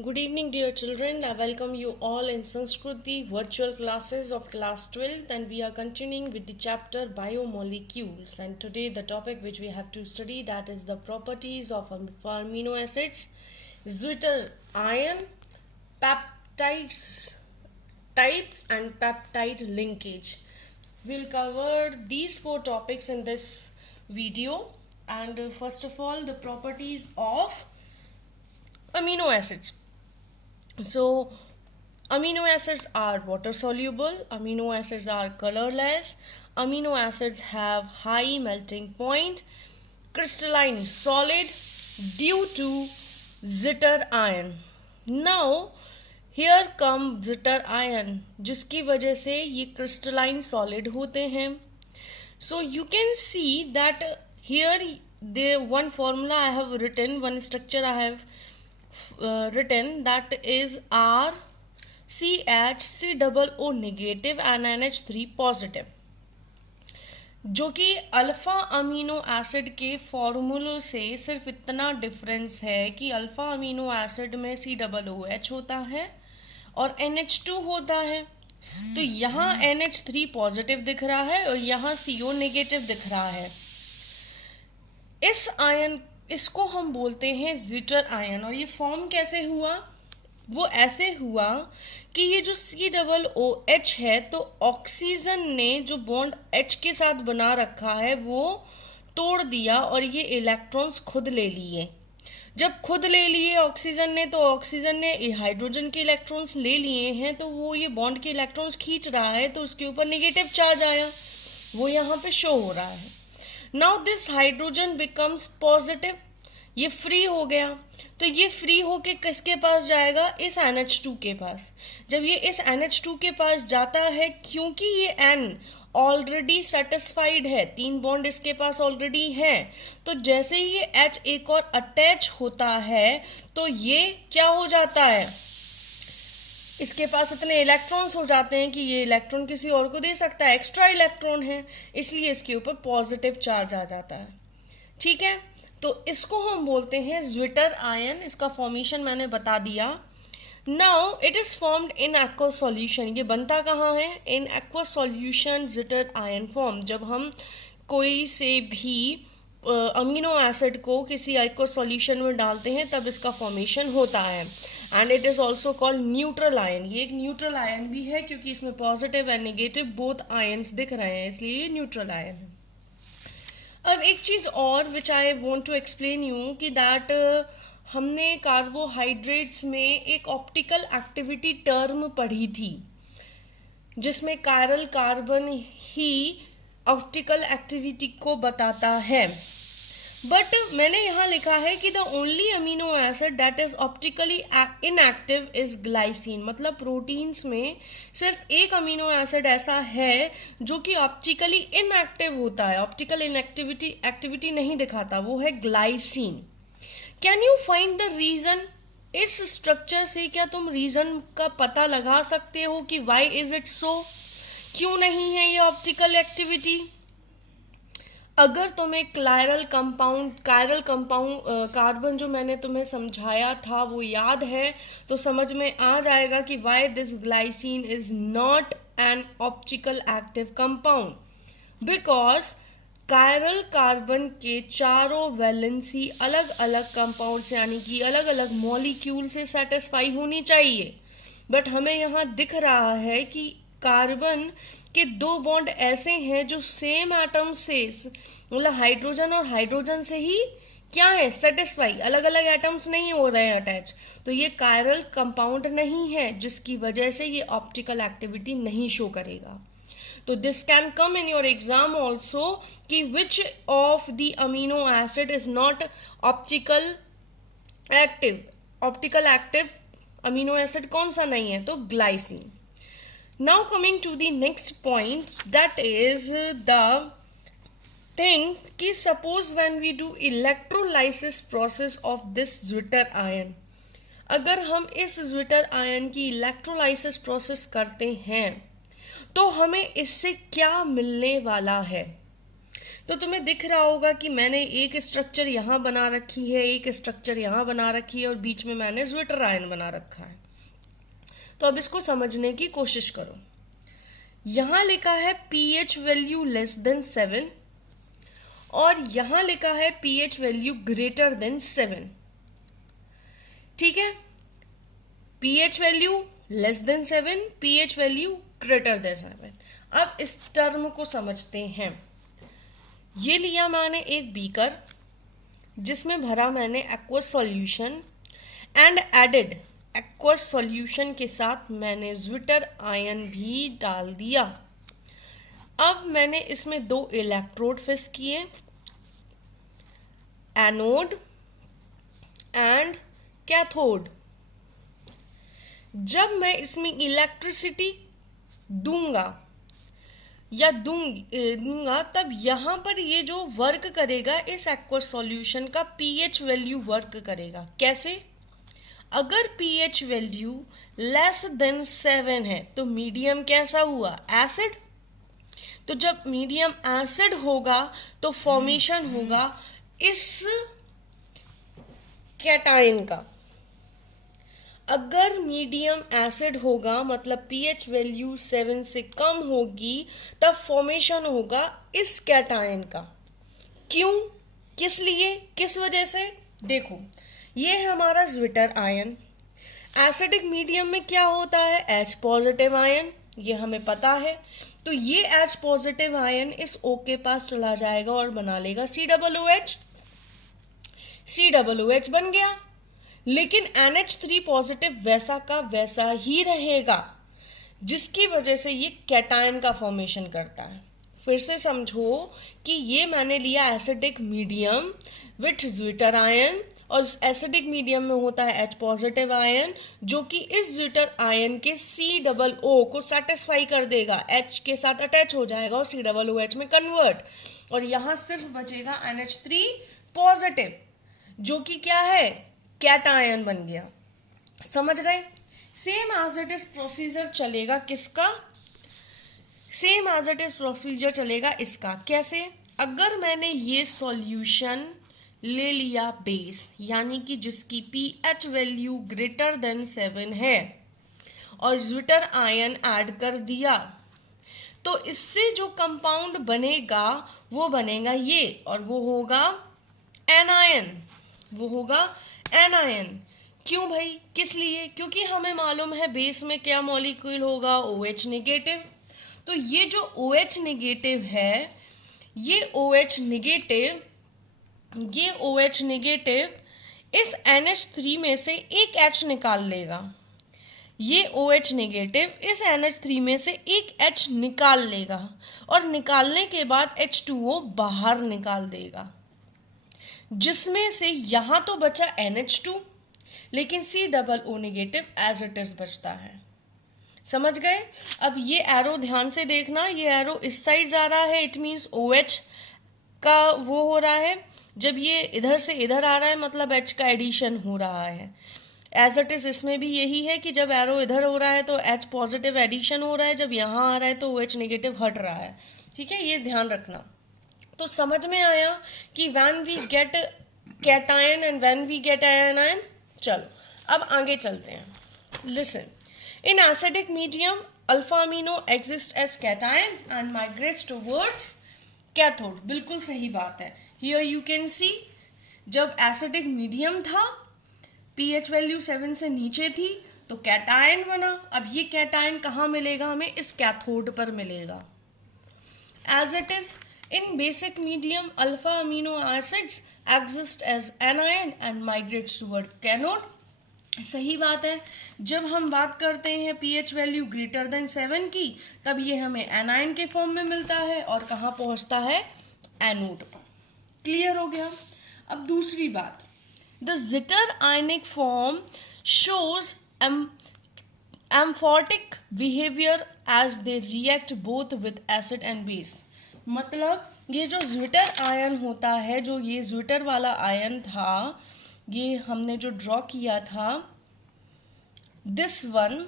Good evening, dear children. I welcome you all in Sanskriti virtual classes of class 12th, and we are continuing with the chapter biomolecules. And today, the topic which we have to study, that is the properties of amino acids, zwitter ion, peptides, types, and peptide linkage. We'll cover these four topics in this video. And first of all, the properties of amino acids. So, amino acids are water soluble, amino acids are colorless, amino acids have high melting point, crystalline solid due to zwitter ion. Now, here come zwitter ion, जिसकी वजह से ये crystalline solid होते हैं. So, you can see that here the one formula I have written, one structure I have written, that is RCHCOO negative and NH3 positive, जो कि alpha amino acid के फॉर्मूलों से सिर्फ इतना डिफरेंस है कि अल्फ़ा अमीनो एसिड में COOH होता है और NH2 होता है. तो यहाँ NH3 पॉजिटिव दिख रहा है और यहाँ CO नेगेटिव दिख रहा है. इस आयन, इसको हम बोलते हैं zwitter आयन. और ये फॉर्म कैसे हुआ? वो ऐसे हुआ कि ये जो COOH है, तो ऑक्सीजन ने जो बॉन्ड H के साथ बना रखा है वो तोड़ दिया और ये इलेक्ट्रॉन्स खुद ले लिए. जब खुद ले लिए ऑक्सीजन ने, तो ऑक्सीजन ने हाइड्रोजन के इलेक्ट्रॉन्स ले लिए हैं, तो वो ये बॉन्ड के इलेक्ट्रॉन्स खींच रहा है, तो उसके ऊपर नेगेटिव चार्ज आया, वो यहाँ पे शो हो रहा है. Now this hydrogen becomes positive, ये फ्री हो गया. तो ये फ्री होके किसके पास जाएगा? इस NH2 के पास. जब ये इस NH2 के पास जाता है, क्योंकि ये N ऑलरेडी सेटिस्फाइड है, 3 बॉन्ड इसके पास ऑलरेडी है, तो जैसे ही ये H एक और अटैच होता है, तो ये क्या हो जाता है? इसके पास इतने इलेक्ट्रॉन्स हो जाते हैं कि ये इलेक्ट्रॉन किसी और को दे सकता है, एक्स्ट्रा इलेक्ट्रॉन है, इसलिए इसके ऊपर पॉजिटिव चार्ज आ जाता है. ठीक है, तो इसको हम बोलते हैं zwitter आयन. इसका फॉर्मेशन मैंने बता दिया. Now it is formed in aqua solution. ये बनता कहाँ है? In aqua solution zwitter ion form. जब हम कोई से भी अमीनो एसिड को किसी एक्वा सॉल्यूशन में डालते हैं, तब इसका फॉर्मेशन होता है. And it is also called neutral ion. ये एक न्यूट्रल आयन भी है, क्योंकि इसमें positive and negative both ions दिख रहे हैं, इसलिए ये न्यूट्रल आयन है. अब एक चीज़ और which I want to explain you कि दैट हमने कार्बोहाइड्रेट्स में एक ऑप्टिकल एक्टिविटी टर्म पढ़ी थी, जिसमें कायरल कार्बन ही ऑप्टिकल एक्टिविटी को बताता है. बट मैंने यहाँ लिखा है कि the only amino acid that is optically inactive is glycine. मतलब प्रोटीन्स में सिर्फ एक अमीनो एसिड ऐसा है जो कि ऑप्टिकली इनएक्टिव होता है, ऑप्टिकल एक्टिविटी नहीं दिखाता, वो है glycine. Can you find the reason? इस स्ट्रक्चर से क्या तुम रीजन का पता लगा सकते हो कि वाई इज इट सो, क्यों नहीं है ये ऑप्टिकल एक्टिविटी? अगर तुम्हें कायरल कंपाउंड कार्बन जो मैंने तुम्हें समझाया था वो याद है, तो समझ में आ जाएगा कि why this glycine is not an optical active compound. Because chiral carbon के चारों वैलेंसी अलग अलग कंपाउंड से, यानी कि अलग अलग मॉलिक्यूल से सेटिस्फाई होनी चाहिए. बट हमें यहाँ दिख रहा है कि कार्बन के 2 बॉन्ड ऐसे हैं जो सेम एटम से, मतलब हाइड्रोजन और हाइड्रोजन से ही क्या है, सेटिस्फाई, अलग अलग एटम्स नहीं हो रहे हैं अटैच. तो ये कायरल कंपाउंड नहीं है, जिसकी वजह से ये ऑप्टिकल एक्टिविटी नहीं शो करेगा. तो this can come in your exam also कि which of the amino acid is not optical active. Optical active amino acid कौन सा नहीं है? तो glycine. Now coming to the next point, that is the thing कि suppose when we do electrolysis process of this zwitter ion, अगर हम इस zwitter ion की electrolysis process करते हैं, तो हमें इससे क्या मिलने वाला है? तो तुम्हें दिख रहा होगा कि मैंने एक स्ट्रक्चर यहाँ बना रखी है, एक स्ट्रक्चर यहाँ बना रखी है और बीच में मैंने ज्विटर आयन बना रखा है। तो अब इसको समझने की कोशिश करो। यहाँ लिखा है pH वैल्यू लेस देन 7 और यहाँ लिखा है pH वैल्यू ग्रेटर देन 7। ठीक है, pH value less than 7, pH value greater than 7। अब इस टर्म को समझते हैं। ये लिया मैंने एक बीकर जिसमें भरा मैंने aqueous solution and added aqueous solution के साथ मैंने ज्विटर आयन भी डाल दिया। अब मैंने इसमें 2 इलेक्ट्रोड फिक्स किए, एनोड एंड कैथोड। जब मैं इसमें इलेक्ट्रिसिटी दूंगा दूंगा तब यहाँ पर ये जो वर्क करेगा इस एक्वस सॉल्यूशन का pH वैल्यू वर्क करेगा। कैसे? अगर pH वैल्यू लेस देन 7 है तो मीडियम कैसा हुआ? एसिड। तो जब मीडियम एसिड होगा तो फॉर्मेशन होगा इस कैटायन का। अगर मीडियम एसिड होगा मतलब pH वैल्यू 7 से कम होगी तब फॉर्मेशन होगा इस कैटायन का। क्यों? किस लिए? किस वजह से? देखो, ये है हमारा ज्विटर आयन। एसिडिक मीडियम में क्या होता है? H पॉजिटिव आयन, ये हमें पता है। तो ये H पॉजिटिव आयन इस O के पास चला जाएगा और बना लेगा COOH। COOH बन गया, लेकिन NH3 पॉजिटिव वैसा का वैसा ही रहेगा, जिसकी वजह से ये कैटायन का फॉर्मेशन करता है। फिर से समझो कि ये मैंने लिया acidic medium with zwitter ion और एसिडिक मीडियम में होता है H पॉजिटिव आयन जो कि इस ज्विटर आयन के COO को सेटिस्फाई कर देगा, H के साथ अटैच हो जाएगा और COOH में कन्वर्ट, और यहाँ सिर्फ बचेगा NH3 पॉजिटिव जो कि क्या है? कैटायन बन गया। समझ गए? Same as it is procedure चलेगा किसका? Same as it is procedure चलेगा इसका। कैसे? अगर मैंने ये सॉल्यूशन ले लिया बेस, यानी कि जिसकी pH वैल्यू ग्रेटर देन 7 है, और ज्विटर आयन ऐड कर दिया, तो इससे जो कंपाउंड बनेगा वो बनेगा ये, और वो होगा एनायन। वो होगा एनायन। क्यों भाई? किस लिए? क्योंकि हमें मालूम है बेस में क्या मॉलिक्यूल होगा? OH negative. तो ये जो OH नेगेटिव है, ये OH नेगेटिव इस NH3 में से एक H निकाल लेगा। ये OH नेगेटिव इस NH3 में से एक H निकाल लेगा और निकालने के बाद H2O बाहर निकाल देगा, जिसमें से यहाँ तो बचा NH2 लेकिन COO negative as it is बचता है। समझ गए? अब ये एरो ध्यान से देखना, ये एरो इस साइड जा रहा है, इट मीन्स OH का वो हो रहा है। जब ये इधर से इधर आ रहा है मतलब H का एडिशन हो रहा है। एज इट इज इसमें भी यही है कि जब एरो इधर हो रहा है तो H पॉजिटिव एडिशन हो रहा है, जब यहाँ आ रहा है तो OH नेगेटिव हट रहा है। ठीक है, ये ध्यान रखना। तो समझ में आया कि when we get cation and when we get anion। चलो अब आगे चलते हैं। Listen, in acidic medium alpha amino exists as cation and migrates towards cathode। बिल्कुल सही बात है। Here you can see, जब acidic medium था, pH वैल्यू 7 से नीचे थी तो कैटायन बना। अब ये कैटायन कहाँ मिलेगा? हमें इस कैथोड पर मिलेगा। As it is in basic medium, alpha amino acids exist as anion and migrates toward cathode। सही बात है। जब हम बात करते हैं pH वैल्यू ग्रेटर देन 7 की, तब ये हमें एनायन के फॉर्म में मिलता है और कहाँ पहुंचता है? एनोड पर। क्लियर हो गया? अब दूसरी बात, the zwitter ionic form shows amphoteric behaviour as they react both with acid and base. मतलब ये जो ज्विटर आयन होता है, जो ये ज्विटर वाला आयन था, ये हमने जो ड्रॉ किया था, दिस वन,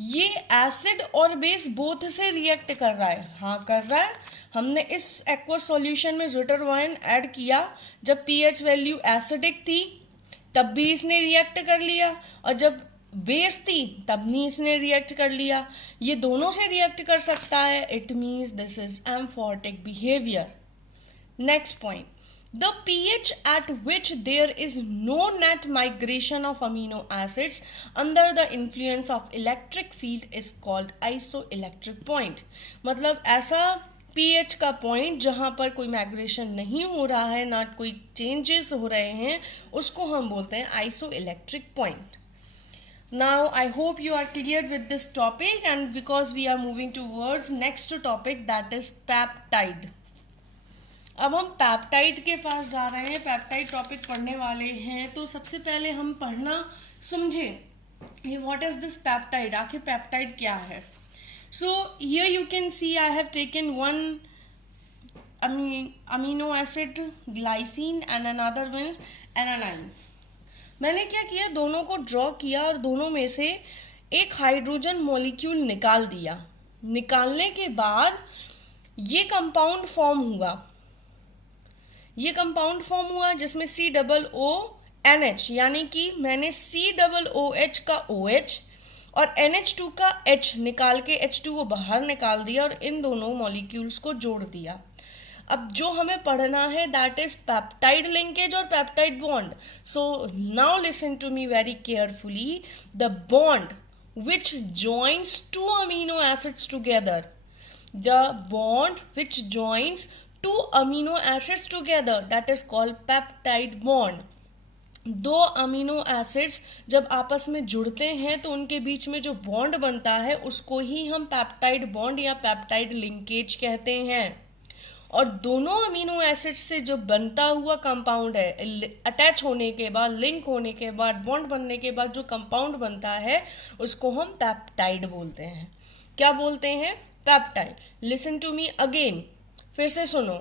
ये एसिड और बेस बोथ से रिएक्ट कर रहा है, हाँ कर रहा है। हमने इस एक्वस सॉल्यूशन में ज़्विटरवाइन ऐड किया, जब पीएच वैल्यू एसिडिक थी तब भी इसने रिएक्ट कर लिया, और जब बेस थी तब भी इसने रिएक्ट कर लिया। ये दोनों से रिएक्ट कर सकता है, it means this is amphoteric behaviour. Next point, the pH at which there is no net migration of amino acids under the influence of electric field is called isoelectric point। मतलब ऐसा pH का point जहाँ पर कोई migration नहीं हो रहा है, ना कोई चेंजेस हो रहे हैं, उसको हम बोलते हैं isoelectric point. Now I hope you are clear with this topic, and because we are moving towards next topic, that is peptide। अब हम पैप्टाइड के पास जा रहे हैं, पैप्टाइड टॉपिक पढ़ने वाले हैं। तो सबसे पहले हम पढ़ना समझे ये व्हाट इज दिस पैप्टाइड, आखिर पैप्टाइड क्या है। So here you can see I have taken one amino acid glycine and another one alanine. मैंने क्या किया, दोनों को ड्रॉ किया और दोनों में से एक हाइड्रोजन मॉलिक्यूल निकाल दिया। निकालने के बाद ये कंपाउंड फॉर्म हुआ, ये कंपाउंड फॉर्म हुआ जिसमें COONH, यानी कि मैंने COOH का OH और NH2 का H निकाल के H2O बाहर निकाल दिया और इन दोनों मॉलिक्यूल्स को जोड़ दिया। अब जो हमें पढ़ना है दैट इज पेप्टाइड लिंकेज और peptide bond. So now listen to me very carefully, the bond which joins two amino acids together, the bond which joins two amino acids together, that is called peptide bond। दो amino acids जब आपस में जुड़ते हैं तो उनके बीच में जो बॉन्ड बनता है उसको ही हम पेप्टाइड बॉन्ड या पेप्टाइड लिंकेज कहते हैं। और दोनों अमीनो एसिड से जो बनता हुआ कंपाउंड है, अटैच होने के बाद, लिंक होने के बाद, बॉन्ड बनने के बाद जो कंपाउंड बनता है उसको हम पेप्टाइड बोलते हैं। क्या बोलते हैं? Peptide. Listen to me again, फिर से सुनो।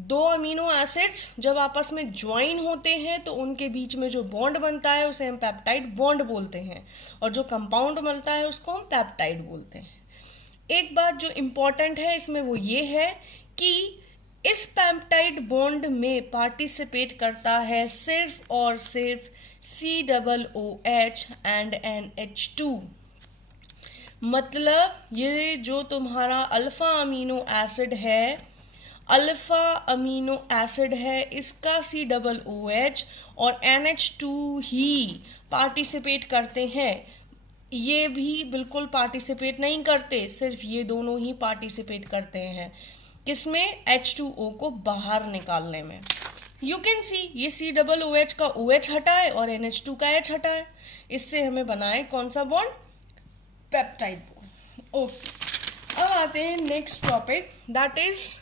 दो अमीनो एसिड्स जब आपस में ज्वाइन होते हैं तो उनके बीच में जो बॉन्ड बनता है उसे हम पेप्टाइड बॉन्ड बोलते हैं, और जो कंपाउंड बनता है उसको हम पेप्टाइड बोलते हैं। एक बात जो इम्पॉर्टेंट है इसमें वो ये है कि इस पेप्टाइड बॉन्ड में पार्टिसिपेट करता है सिर्फ और सिर्फ COOH एंड NH2। मतलब ये जो तुम्हारा अल्फा अमीनो एसिड है, अल्फा अमीनो एसिड है, इसका COOH और NH2 ही पार्टिसिपेट करते हैं। ये भी बिल्कुल पार्टिसिपेट नहीं करते, सिर्फ ये दोनों ही पार्टिसिपेट करते हैं। किसमें? H2O को बाहर निकालने में। यू कैन सी ये COOH का OH हटा है और NH2 का H हटा है, इससे हमें बनाए कौन सा बॉन्ड? Peptide bond. ओके, अब आते हैं नेक्स्ट टॉपिक, दैट इज,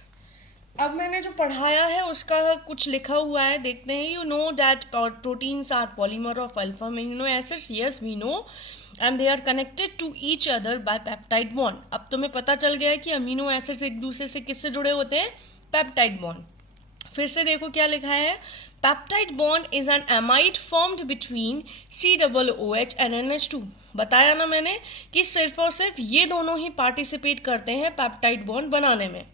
अब मैंने जो पढ़ाया है उसका कुछ लिखा हुआ है, देखते हैं। You know that proteins are polymer of alpha amino acids, yes we know, and they are connected to each other by peptide bond. अब तुम्हें पता चल गया है कि अमीनो एसिड्स एक दूसरे से किससे जुड़े होते हैं? Peptide bond. फिर से देखो क्या लिखा है, peptide bond is an amide formed between COOH and NH2। बताया ना मैंने कि सिर्फ और सिर्फ ये दोनों ही पार्टिसिपेट करते हैं पेप्टाइड बॉन्ड बनाने में।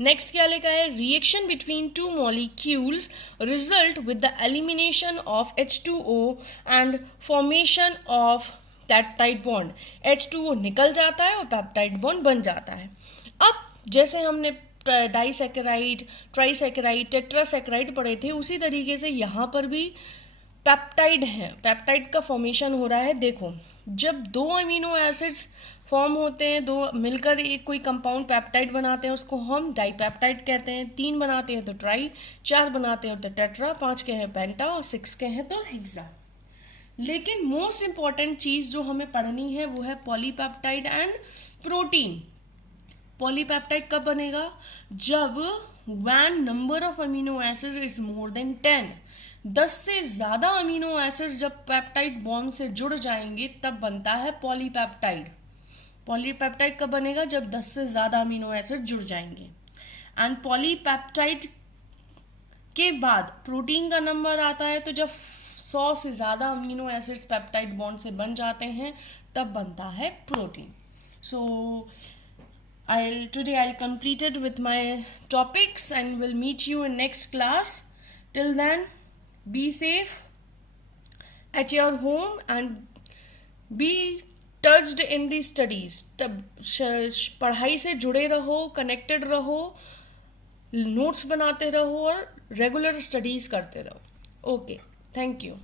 नेक्स्ट क्या लिखा है, reaction between two molecules result with the elimination of H2O and formation of peptide bond. H2O निकल जाता है और पेप्टाइड बॉन्ड बन जाता है। अब जैसे हमने डाइसैकेराइड, ट्राइसैकेराइड, टेट्रासैकेराइड पढ़े थे, उसी तरीके से यहाँ पर भी पेप्टाइड है, पेप्टाइड का फॉर्मेशन हो रहा है। देखो, जब दो अमीनो एसिड्स फॉर्म होते हैं, दो मिलकर एक कोई कंपाउंड पेप्टाइड बनाते हैं, उसको हम डाइपेप्टाइड कहते हैं। 3 बनाते हैं तो ट्राई, 4 बनाते हैं तो टेट्रा, 5 के हैं पेंटा और 6 के हैं तो हेक्सा। लेकिन मोस्ट इंपॉर्टेंट चीज जो हमें पढ़नी है वो है पॉलीपेप्टाइड एंड प्रोटीन। पॉलीपेप्टाइड कब बनेगा? जब when number of amino acids is more than 10। 10 से ज्यादा अमीनो एसिड्स जब पेप्टाइड बॉन्ड से जुड़ जाएंगे तब बनता है पॉलीपेप्टाइड। पॉलीपेप्टाइड कब बनेगा? जब 10 से ज्यादा अमीनो एसिड जुड़ जाएंगे। एंड पॉलीपेप्टाइड के बाद प्रोटीन का नंबर आता है तो जब 100 से ज़्यादा अमीनो एसिड्स पेप्टाइड बॉन्ड से बन जाते हैं, तब बनता है protein. So I'll complete it with my topics and will meet you in next class. Till then, be safe at your home and be touched in the studies. तब पढ़ाई से जुड़े रहो, कनेक्टेड रहो, नोट्स बनाते रहो और रेगुलर स्टडीज करते रहो. Okay, thank you.